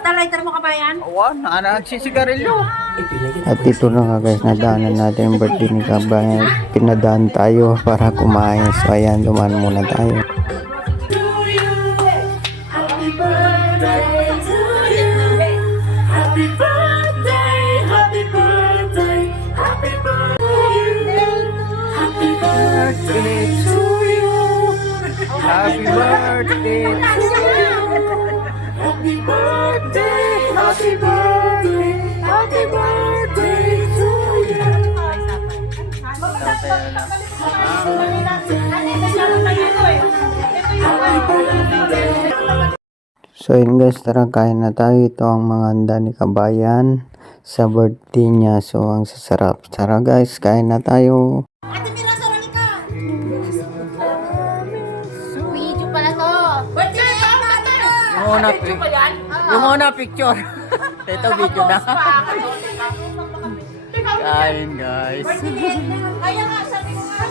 Lighter mo kabayan? Awan, nagsisigarilyo. At ito na nga guys, nadaanan natin yung birthday ni Kabayan. Pinadaan tayo para kumain. So ayan, dumaan muna tayo. Happy birthday to you. Happy birthday, happy birthday, happy birthday. Happy birthday to you. Happy birthday. Happy birthday, happy birthday, happy birthday to you. So yun guys, tara kain na tayo. Ito ang mga handa ni Kabayan sa birthday niya. So ang sasarap. Tara guys, kain na tayo. Ate Mira, sarali ka! Video pala to! Birthday ka natin! Yung una picture. Ito video na. Kain guys. Kaya nga, sabi ko nga,